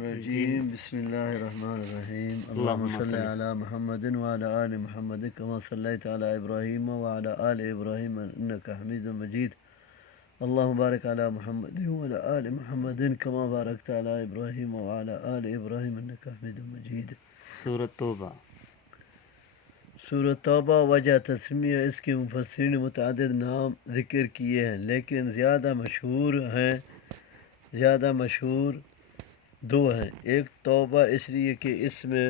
الرجيم بسم الله الرحمن الرحيم اللهم صل على محمد وعلى آل محمد كما صليت على إبراهيم وعلى آل إبراهيم إنك حميد مجيد اللهم بارك على محمد وعلى آل محمد كما باركت على إبراهيم وعلى آل إبراهيم إنك حميد مجيد. سورۃ توبہ. سورۃ توبہ وجہ تسمیہ اس کے مفسرین متعدد نام ذکر کیے ہیں، لیکن زیادہ مشہور دو ہیں. ایک توبہ اس لیے کہ اس میں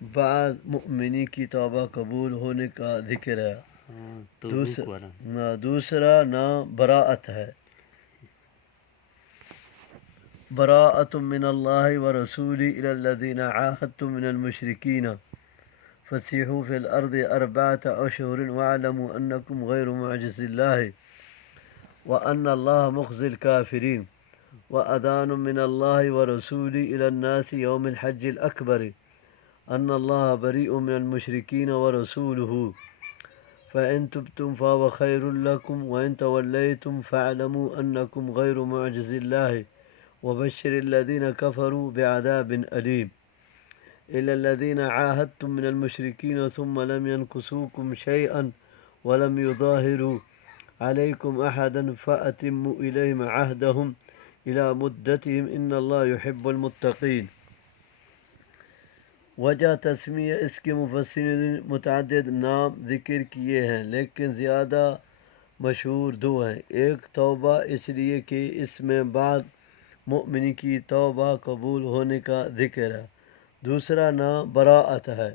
بعض مؤمنین کی توبہ قبول ہونے کا ذکر ہے. دوسرا نام براءت ہے. براءۃ من اللہ ورسولہ الی الذین عاہدتم من المشرکین فسیحوا فی الارض اربعۃ اشہر واعلموا انکم غیر معجز اللہ وان اللہ مخزی الکافرین وأذان من الله ورسوله إلى الناس يوم الحج الأكبر أن الله بريء من المشركين ورسوله فإن تبتم فهو خير لكم وإن توليتم فاعلموا أنكم غير معجز الله وبشر الذين كفروا بعذاب أليم. إلا الذين عاهدتم من المشركين ثم لم ينكثوكم شيئا ولم يظاهروا عليكم أحدا فأتموا إليهم عهدهم إلى مدتهم إن اللہ يحب المتقین. وجہ تسمیہ اس کے مفسرین متعدد نام ذکر کیے ہیں، لیکن زیادہ مشہور دو ہیں. ایک توبہ اس لیے کہ اس میں بعض مؤمنین کی توبہ قبول ہونے کا ذکر ہے. دوسرا نام براءت ہے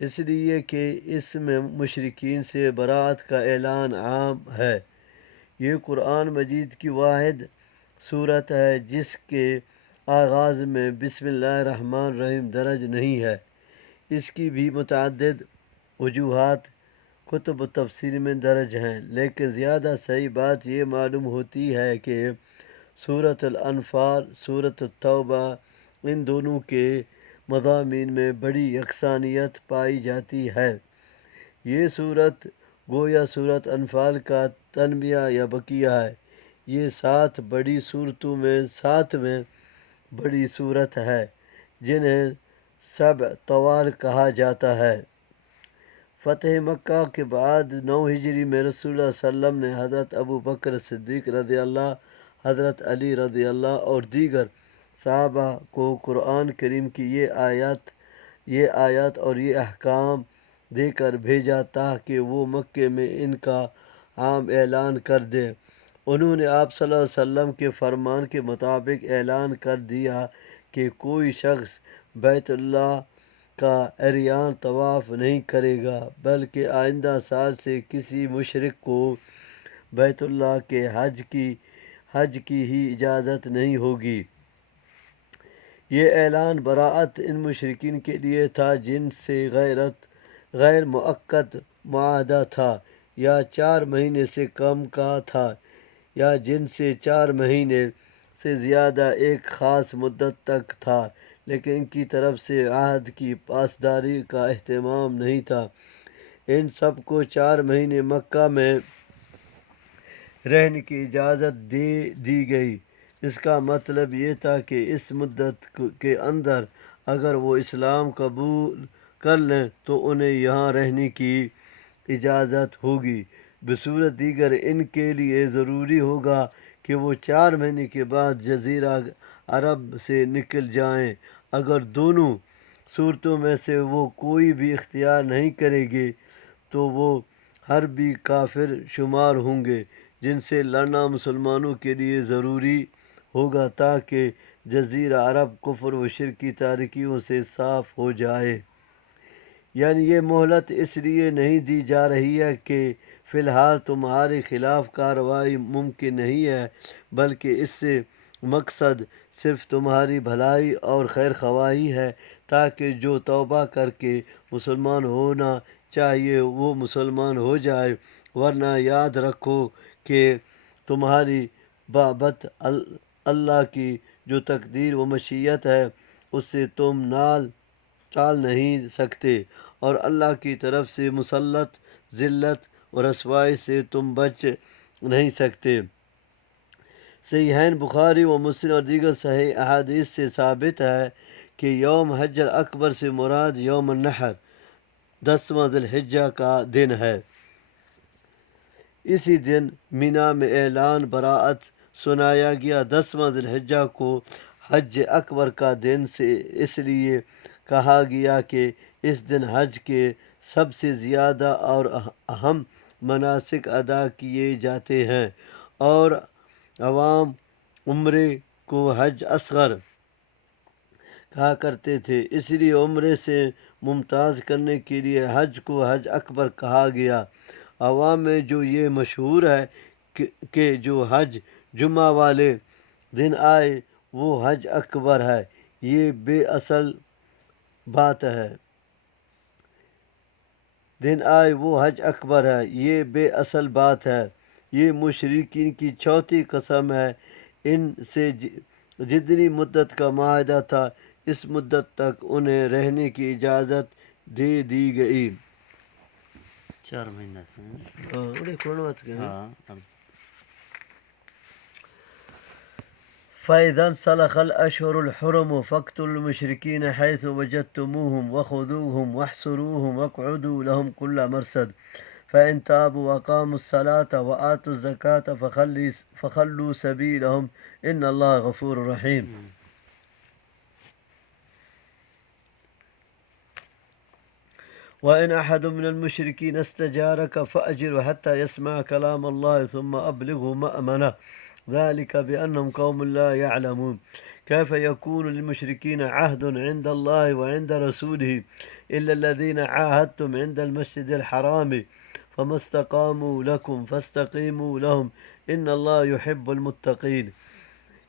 اس لیے کہ اس میں مشرکین سے براءت کا اعلان عام ہے. یہ قرآن مجید کی واحد صورت ہے جس کے آغاز میں بسم اللہ الرحمن الرحیم درج نہیں ہے. اس کی بھی متعدد وجوہات کتب تفسیر میں درج ہیں، لیکن زیادہ صحیح بات یہ معلوم ہوتی ہے کہ سورۃ الانفال، سورۃ التوبہ، ان دونوں کے مضامین میں بڑی یکسانیت پائی جاتی ہے. یہ صورت گویا سورۃ انفال کا تنبیہ یا بقیہ ہے. یہ 7 بڑی صورتوں میں 7ویں بڑی صورت ہے جنہیں سبع طوال کہا جاتا ہے. فتح مکہ کے بعد 9 ہجری میں رسول اللہ صلی اللہ علیہ وسلم نے حضرت ابو بکر صدیق رضی اللہ، حضرت علی رضی اللہ اور دیگر صحابہ کو قرآن کریم کی یہ آیات اور یہ احکام دے کر بھیجا تاکہ وہ مکے میں ان کا عام اعلان کر دیں. انہوں نے آپ صلی اللہ علیہ وسلم کے فرمان کے مطابق اعلان کر دیا کہ کوئی شخص بیت اللہ کا عریان طواف نہیں کرے گا، بلکہ آئندہ سال سے کسی مشرک کو بیت اللہ کے حج کی ہی اجازت نہیں ہوگی. یہ اعلان براءت ان مشرکین کے لیے تھا جن سے غیر مؤقت معاہدہ تھا یا 4 مہینے سے کم کا تھا، یا جن سے 4 مہینے سے زیادہ ایک خاص مدت تک تھا، لیکن ان کی طرف سے عہد کی پاسداری کا اہتمام نہیں تھا. ان سب کو 4 مہینے مکہ میں رہنے کی اجازت دے دی گئی. اس کا مطلب یہ تھا کہ اس مدت کے اندر اگر وہ اسلام قبول کر لیں تو انہیں یہاں رہنے کی اجازت ہوگی. بصورت دیگر ان کے لیے ضروری ہوگا کہ وہ 4 مہینے کے بعد جزیرہ عرب سے نکل جائیں. اگر دونوں صورتوں میں سے وہ کوئی بھی اختیار نہیں کریں گے تو وہ حربی کافر شمار ہوں گے جن سے لڑنا مسلمانوں کے لیے ضروری ہوگا تاکہ جزیرہ عرب کفر و شرک کی تاریکیوں سے صاف ہو جائے. یعنی یہ مہلت اس لیے نہیں دی جا رہی ہے کہ فی الحال تمہارے خلاف کارروائی ممکن نہیں ہے، بلکہ اس سے مقصد صرف تمہاری بھلائی اور خیر خواہی ہے تاکہ جو توبہ کر کے مسلمان ہونا چاہیے وہ مسلمان ہو جائے، ورنہ یاد رکھو کہ تمہاری بابت اللہ کی جو تقدیر و مشیت ہے اس سے تم ٹال نہیں سکتے، اور اللہ کی طرف سے مسلط ذلت و رسوائی سے تم بچ نہیں سکتے. صحیحین بخاری و مسلم اور دیگر صحیح احادیث سے ثابت ہے کہ یوم حج اکبر سے مراد یوم النحر 10واں ذی الحجہ کا دن ہے۔ اسی دن مینا میں اعلان براعت سنایا گیا۔ 10واں ذی الحجہ کو حج اکبر کا دن سے اس لیے کہا گیا کہ اس دن حج کے سب سے زیادہ اور اہم مناسک ادا کیے جاتے ہیں، اور عوام عمرے کو حج اصغر کہا کرتے تھے، اس لیے عمرے سے ممتاز کرنے کے لیے حج کو حج اکبر کہا گیا۔ عوام میں جو یہ مشہور ہے کہ جو حج جمعہ والے دن آئے وہ حج اکبر ہے، یہ بے اصل بات ہے۔ یہ بے اصل بات ہے، یہ مشرکین کی چوتھی قسم ہے۔ ان سے جتنی مدت کا معاہدہ تھا اس مدت تک انہیں رہنے کی اجازت دے دی گئی۔ 4 مہینہ فَإِذَا انْسَلَخَ الْأَشْهُرُ الْحُرُمُ فَاقْتُلُوا الْمُشْرِكِينَ حَيْثُ وَجَدتُّمُوهُمْ وَخُذُوهُمْ وَاحْصُرُوهُمْ وَاقْعُدُوا لَهُمْ كُلَّ مَرْصَدٍ فَإِنْ تَابُوا وَأَقَامُوا الصَّلَاةَ وَآتُوا الزَّكَاةَ فَخَلُّوا سَبِيلَهُمْ إِنَّ اللَّهَ غَفُورٌ رَحِيمٌ۔ وَإِنْ أَحَدٌ مِّنَ الْمُشْرِكِينَ اسْتَجَارَكَ فَأَجِرْهُ حَتَّى يَسْمَعَ كَلَامَ اللَّهِ ثُمَّ أَبْلِغْهُ مَأْمَنَهُ ذلك بأنهم قوم لا يعلمون۔ كيف يكون للمشركين عهد عند الله وعند رسوله إلا الذين عاهدتم عند المسجد الحرام فما استقاموا لكم فاستقيموا لهم إن الله يحب المتقين۔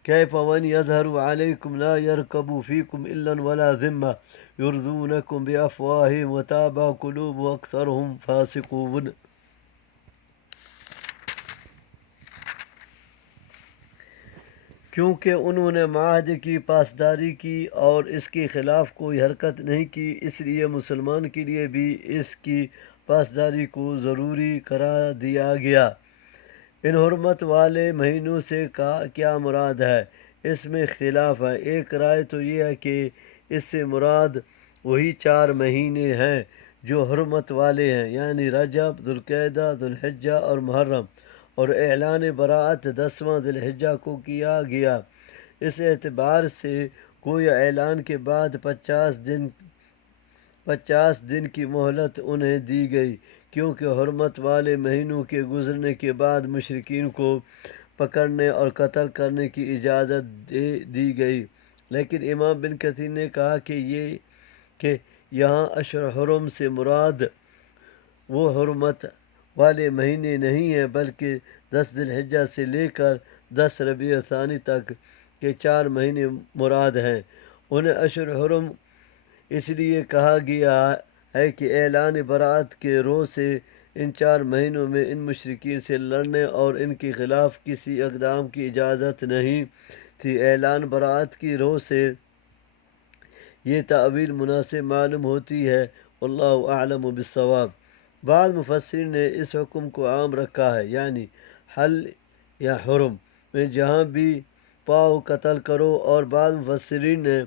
كيف وإن يظهروا عليكم لا يركبوا فيكم إلا ولا ذمة يرضونكم بأفواههم وتابى قلوب أكثرهم فاسقون۔ کیونکہ انہوں نے معاہدے کی پاسداری کی اور اس کے خلاف کوئی حرکت نہیں کی، اس لیے مسلمان کے لیے بھی اس کی پاسداری کو ضروری قرار دیا گیا۔ ان حرمت والے مہینوں سے کیا مراد ہے؟ اس میں اختلاف ہے۔ ایک رائے تو یہ ہے کہ اس سے مراد وہی 4 مہینے ہیں جو حرمت والے ہیں، یعنی رجب، ذوالقعدہ، ذوالحجہ اور محرم، اور اعلان براعت 10واں ذی الحجہ کو کیا گیا۔ اس اعتبار سے گویا اعلان کے بعد 50 دن کی مہلت انہیں دی گئی، کیونکہ حرمت والے مہینوں کے گزرنے کے بعد مشرکین کو پکڑنے اور قتل کرنے کی اجازت دے دی گئی۔ لیکن امام بن کثیر نے کہا کہ یہاں اشہر حرم سے مراد وہ حرمت والے مہینے نہیں ہیں، بلکہ 10 ذی الحجہ سے لے کر 10 ربیع ثانی تک کے 4 مہینے مراد ہیں۔ انہیں اشہر حرم اس لیے کہا گیا ہے کہ اعلان براعت کے روز سے ان 4 مہینوں میں ان مشرکین سے لڑنے اور ان کے خلاف کسی اقدام کی اجازت نہیں تھی۔ اعلان براعت کی روز سے یہ تعبیر مناسب معلوم ہوتی ہے، واللہ اعلم بالصواب۔ بعض مفسرین نے اس حکم کو عام رکھا ہے، یعنی حل یا حرم میں جہاں بھی پاؤ قتل کرو، اور بعض مفسرین نے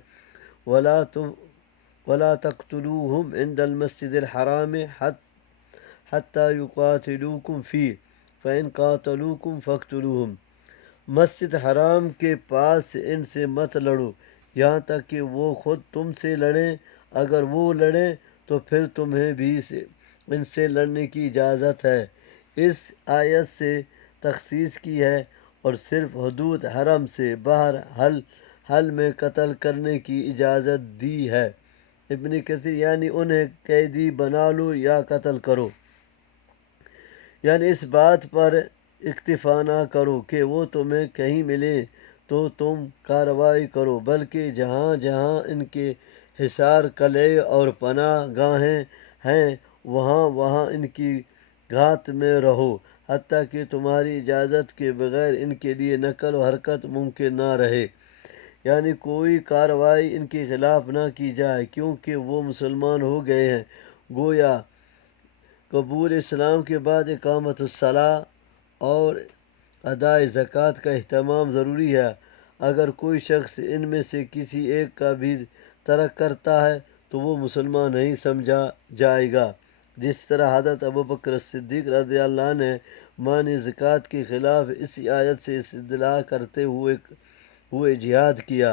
وَلَا تَقْتُلُوهُمْ عِنْدَ الْمَسْجِدِ الْحَرَامِ حَتَّى يُقَاتِلُوكُمْ فِيهِ فَإِنْ قَاتَلُوكُمْ فَاقْتُلُوهُمْ۔ مسجد حرام کے پاس ان سے مت لڑو یہاں تک کہ وہ خود تم سے لڑیں، اگر وہ لڑیں تو پھر تمہیں بھی ان سے لڑنے کی اجازت ہے۔ اس آیت سے تخصیص کی ہے اور صرف حدود حرم سے باہر حل میں قتل کرنے کی اجازت دی ہے۔ ابن کثیر یعنی انہیں قیدی بنا لو یا قتل کرو، یعنی اس بات پر اکتفا نہ کرو کہ وہ تمہیں کہیں ملیں تو تم کارروائی کرو، بلکہ جہاں جہاں ان کے حصار، قلعے اور پناہ گاہیں ہیں وہاں وہاں ان کی گھات میں رہو، حتیٰ کہ تمہاری اجازت کے بغیر ان کے لیے نقل و حرکت ممکن نہ رہے، یعنی کوئی کارروائی ان کے خلاف نہ کی جائے، کیونکہ وہ مسلمان ہو گئے ہیں۔ گویا قبول اسلام کے بعد اقامت الصلاۃ اور ادائے زکوٰۃ کا اہتمام ضروری ہے۔ اگر کوئی شخص ان میں سے کسی ایک کا بھی ترک کرتا ہے تو وہ مسلمان نہیں سمجھا جائے گا۔ جس طرح حضرت ابوبکر صدیق رضی اللہ عنہ نے مانع زکوٰۃ کے خلاف اسی آیت سے استدلال کرتے ہوئے جہاد کیا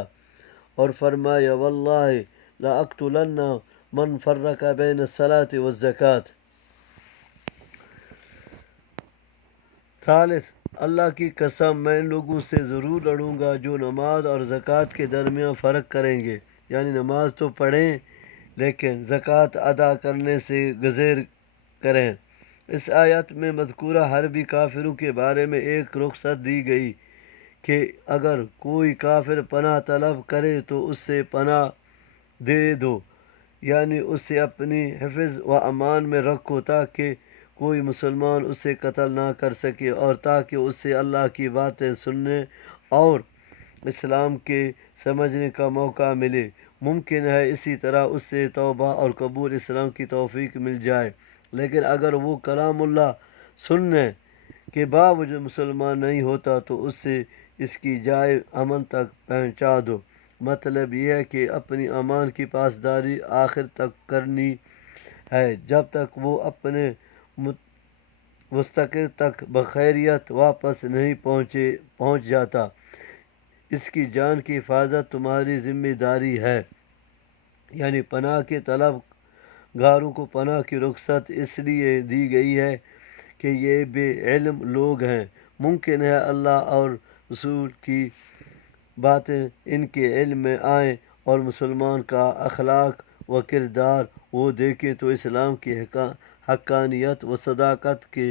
اور فرمایا واللہ لأقتلن من فرق بین الصلاۃ والزکوٰۃ۔ ثالث، اللہ کی قسم میں ان لوگوں سے ضرور لڑوں گا جو نماز اور زکوٰۃ کے درمیان فرق کریں گے، یعنی نماز تو پڑھیں لیکن زکوٰۃ ادا کرنے سے گریز کریں۔ اس آیت میں مذکورہ حربی کافروں کے بارے میں ایک رخصت دی گئی کہ اگر کوئی کافر پناہ طلب کرے تو اس سے پناہ دے دو، یعنی اسے اپنی حفظ و امان میں رکھو تاکہ کوئی مسلمان اسے قتل نہ کر سکے اور تاکہ اسے اللہ کی باتیں سننے اور اسلام کے سمجھنے کا موقع ملے۔ ممکن ہے اسی طرح اس سے توبہ اور قبول اسلام کی توفیق مل جائے، لیکن اگر وہ کلام اللہ سننے کے باوجود مسلمان نہیں ہوتا تو اس سے اس کی جائے امن تک پہنچا دو۔ مطلب یہ ہے کہ اپنی امان کی پاسداری آخر تک کرنی ہے جب تک وہ اپنے مستقر تک بخیریت واپس نہیں پہنچ جاتا۔ اس کی جان کی حفاظت تمہاری ذمہ داری ہے۔ یعنی پناہ کے طلب گاروں کو پناہ کی رخصت اس لیے دی گئی ہے کہ یہ بے علم لوگ ہیں۔ ممکن ہے اللہ اور رسول کی باتیں ان کے علم میں آئیں اور مسلمان کا اخلاق و کردار وہ دیکھیں تو اسلام کی حقانیت و صداقت کے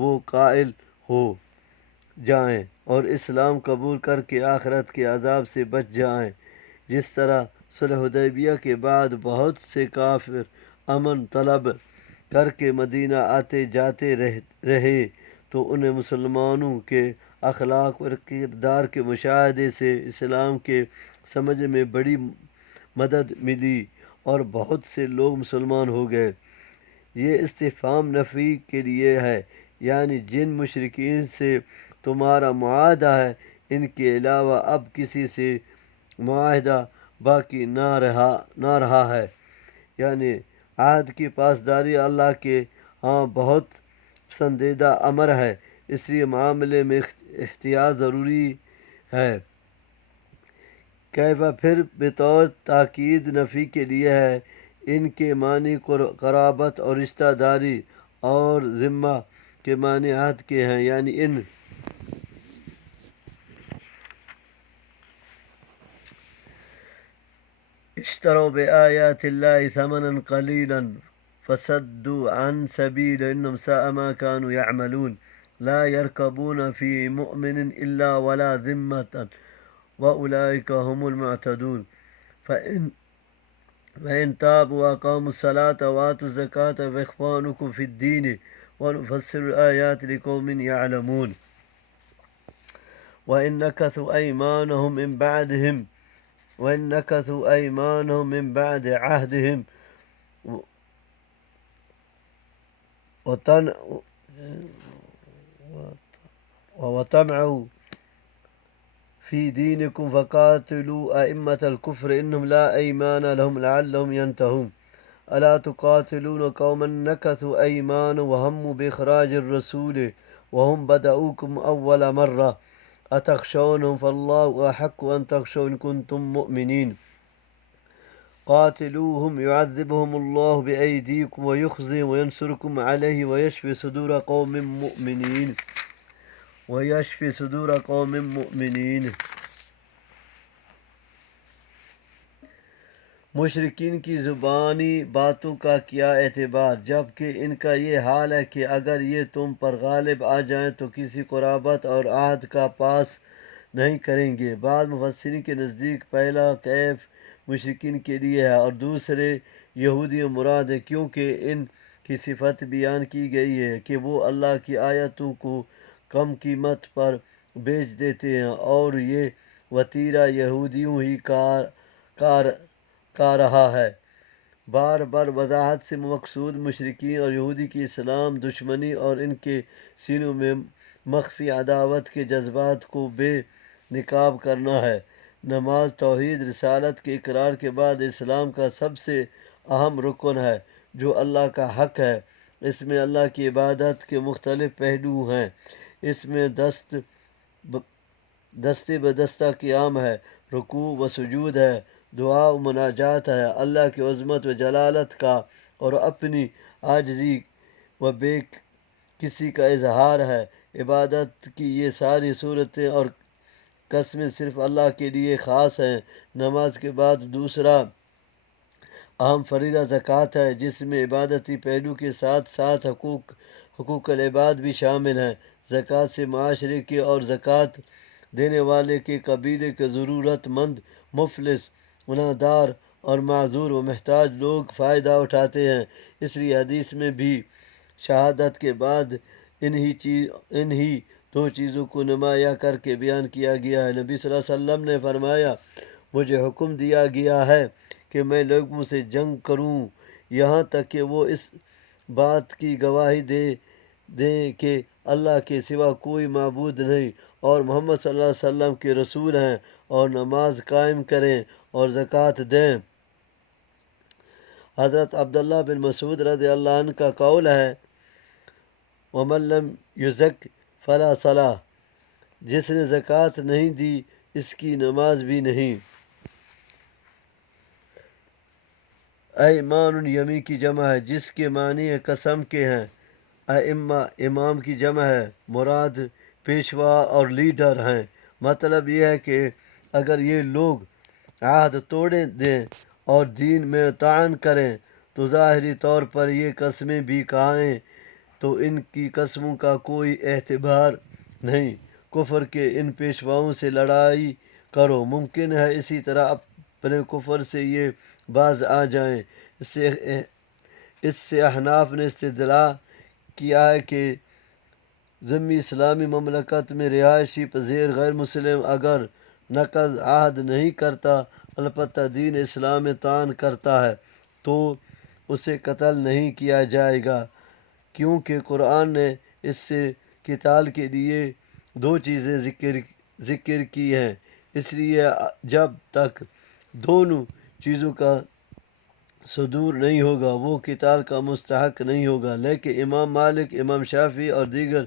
وہ قائل ہو جائیں اور اسلام قبول کر کے آخرت کے عذاب سے بچ جائیں۔ جس طرح صلح حدیبیہ کے بعد بہت سے کافر امن طلب کر کے مدینہ آتے جاتے رہے تو انہیں مسلمانوں کے اخلاق اور کردار کے مشاہدے سے اسلام کے سمجھ میں بڑی مدد ملی اور بہت سے لوگ مسلمان ہو گئے۔ یہ استفہام نفی کے لیے ہے، یعنی جن مشرکین سے تمہارا معاہدہ ہے ان کے علاوہ اب کسی سے معاہدہ باقی نہ رہا ہے۔ یعنی عہد کی پاسداری اللہ کے ہاں بہت پسندیدہ امر ہے، اس لیے معاملے میں احتیاط ضروری ہے۔ کیفہ پھر بطور تاکید نفی کے لیے ہے۔ ان کے معنی قرابت اور رشتہ داری اور ذمہ کے معنی عہد کے ہیں، یعنی ان اشتروا بآیات اللہ ثمنا قلیلا فصدوا عن سبیل انہم ساء ما كانوا يعملون لا يرقبون في مؤمن الا ولا ذمة واولئك هم المعتدون فإن تابوا وأقاموا الصلاة وآتوا الزكاة فإخوانكم في الدين ونفسر الآيات لقوم يعلمون وإن نكثوا أيمانهم من بعد عهدهم وطمعوا في دينكم فقاتلوا أئمة الكفر إنهم لا أيمان لهم لعلهم ينتهون ألا تقاتلون قوما نكثوا أيمانهم وهموا بإخراج الرسول وهم بدؤوكم أول مرة أتخشونهم فالله أحق أن تخشوا إن كنتم مؤمنين قاتلوهم يعذبهم الله بأيديكم ويخزيهم وينصركم عليه ويشفي صدور قوم مؤمنين مشرکین کی زبانی باتوں کا کیا اعتبار، جبکہ ان کا یہ حال ہے کہ اگر یہ تم پر غالب آ جائیں تو کسی قرابت اور عہد کا پاس نہیں کریں گے۔ بعض مفسرین کے نزدیک پہلا کیف مشرکین کے لیے ہے اور دوسرے یہودی مراد ہے، کیونکہ ان کی صفت بیان کی گئی ہے کہ وہ اللہ کی آیتوں کو کم قیمت پر بیچ دیتے ہیں اور یہ وتیرہ یہودیوں ہی کا رہا ہے۔ بار بار وضاحت سے مقصود مشرکین اور یہودی کی اسلام دشمنی اور ان کے سینوں میں مخفی عداوت کے جذبات کو بے نقاب کرنا ہے۔ نماز توحید رسالت کے اقرار کے بعد اسلام کا سب سے اہم رکن ہے جو اللہ کا حق ہے۔ اس میں اللہ کی عبادت کے مختلف پہلو ہیں۔ اس میں دستے بدستہ قیام ہے، رکوع و سجود ہے، دعا و مناجات ہے، اللہ کی عظمت و جلالت کا اور اپنی عاجزی و بے کسی کا اظہار ہے۔ عبادت کی یہ ساری صورتیں اور قسمیں صرف اللہ کے لیے خاص ہیں۔ نماز کے بعد دوسرا اہم فریضہ زکوٰۃ ہے، جس میں عبادتی پہلو کے ساتھ ساتھ حقوق العباد بھی شامل ہیں۔ زکوٰۃ سے معاشرے کے اور زکوٰۃ دینے والے کے قبیلے کے ضرورت مند، مفلس، گناہدار اور معذور و محتاج لوگ فائدہ اٹھاتے ہیں۔ اس لیے حدیث میں بھی شہادت کے بعد انہی دو چیزوں کو نمایاں کر کے بیان کیا گیا ہے۔ نبی صلی اللہ علیہ وسلم نے فرمایا، مجھے حکم دیا گیا ہے کہ میں لوگوں سے جنگ کروں یہاں تک کہ وہ اس بات کی گواہی دیں کہ اللہ کے سوا کوئی معبود نہیں اور محمد صلی اللہ علیہ وسلم کے رسول ہیں، اور نماز قائم کریں اور زکوٰۃ دیں۔ حضرت عبداللہ بن مسعود رضی اللہ عنہ کا قول ہے، وَمَن لَّمْ يُزَكِّ فَلَا صَلَاةَ، جس نے زکوٰۃ نہیں دی اس کی نماز بھی نہیں۔ ایمان یمین کی جمع ہے جس کے معنی قسم کے ہیں۔ ائمہ امام کی جمع ہے، مراد پیشوا اور لیڈر ہیں۔ مطلب یہ ہے کہ اگر یہ لوگ عہد توڑ دیں اور دین میں طعن کریں تو ظاہری طور پر یہ قسمیں بھی کھائیں تو ان کی قسموں کا کوئی اعتبار نہیں۔ کفر کے ان پیشواؤں سے لڑائی کرو، ممکن ہے اسی طرح اپنے کفر سے یہ باز آ جائیں۔ اس سے احناف نے استدلال کیا ہے کہ ذمہ اسلامی مملکت میں رہائشی پذیر غیر مسلم اگر نقض عہد نہیں کرتا البتہ دین اسلام میں طعن کرتا ہے تو اسے قتل نہیں کیا جائے گا، کیونکہ قرآن نے اس سے قتال کے لیے دو چیزیں ذکر کی ہیں۔ اس لیے جب تک دونوں چیزوں کا صدور نہیں ہوگا وہ قتال کا مستحق نہیں ہوگا۔ لیکن امام مالک، امام شافعی اور دیگر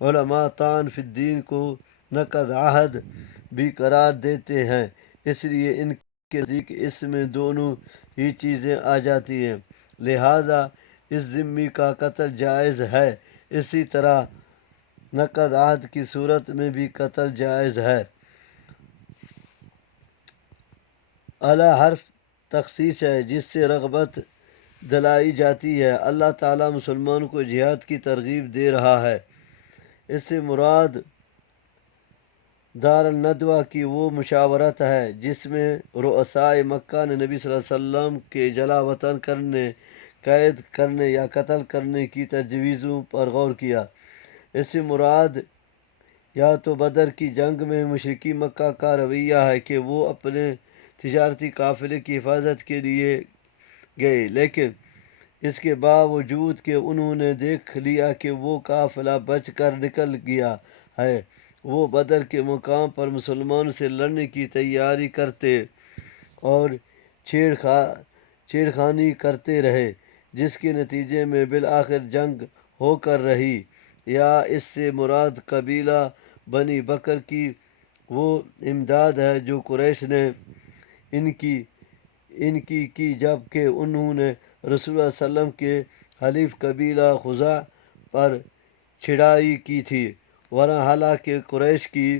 علماء طعن فی الدین کو نقض عہد بھی قرار دیتے ہیں، اس لیے ان کے نزدیک اس میں دونوں ہی چیزیں آ جاتی ہیں، لہذا اس ذمہ کا قتل جائز ہے۔ اسی طرح نقض عہد کی صورت میں بھی قتل جائز ہے۔ اعلیٰ حرف تخصیص ہے جس سے رغبت دلائی جاتی ہے۔ اللہ تعالیٰ مسلمانوں کو جہاد کی ترغیب دے رہا ہے۔ اس سے مراد دار الندوہ کی وہ مشاورت ہے جس میں رؤسائے مکہ نے نبی صلی اللہ علیہ وسلم کے جلا وطن کرنے، قید کرنے یا قتل کرنے کی تجویزوں پر غور کیا۔ اس سے مراد یا تو بدر کی جنگ میں مشرکین مکہ کا رویہ ہے کہ وہ اپنے تجارتی قافلے کی حفاظت کے لیے گئے، لیکن اس کے باوجود کہ انہوں نے دیکھ لیا کہ وہ قافلہ بچ کر نکل گیا ہے، وہ بدر کے مقام پر مسلمانوں سے لڑنے کی تیاری کرتے اور چھیڑ خانی کرتے رہے، جس کے نتیجے میں بالآخر جنگ ہو کر رہی۔ یا اس سے مراد قبیلہ بنی بکر کی وہ امداد ہے جو قریش نے ان کی جبکہ انہوں نے رسول اللہ صلی اللہ علیہ وسلم کے حلیف قبیلہ خزاع پر چڑھائی کی تھی، ورنہ حالانکہ قریش کی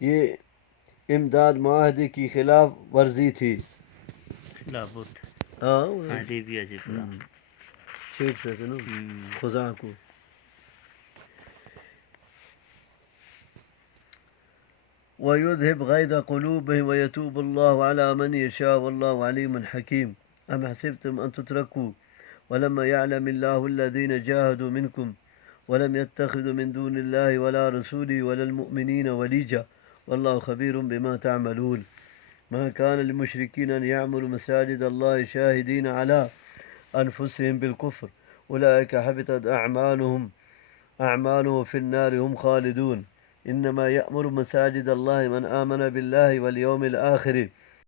یہ امداد معاہدے کی خلاف ورزی تھی۔ لابد ہاں دے دیا جی پورا۔ چھیڑ سکے نا خزاع کو۔ وَيُذْهِبْ غَيْظَ قُلُوبِهِمْ وَيَتُوبُ اللَّهُ عَلَى مَنْ يَشَاءُ وَاللَّهُ عَلِيمٌ حَكِيمٌ أَمْ حَسِبْتُمْ أَنْ تُتْرَكُوا وَلَمَّا يَعْلَمِ اللَّهُ الَّذِينَ جَاهَدُوا مِنْكُمْ وَلَمْ يَتَّخِذُوا مِنْ دُونِ اللَّهِ وَلَا رَسُولِهِ وَلَا الْمُؤْمِنِينَ وَلِيجًا وَاللَّهُ خَبِيرٌ بِمَا تَعْمَلُونَ مَا كَانَ لِلْمُشْرِكِينَ أَنْ يَعْمُرُوا مَسَاجِدَ اللَّهِ شَاهِدِينَ عَلَى أَنفُسِهِمْ بِالْكُفْرِ أُولَئِكَ حَبِطَتْ أَعْمَالُهُمْ أعمالهم في النار هم خالدون إنما يأمر مساجد الله من آمن بالله واليوم الآخر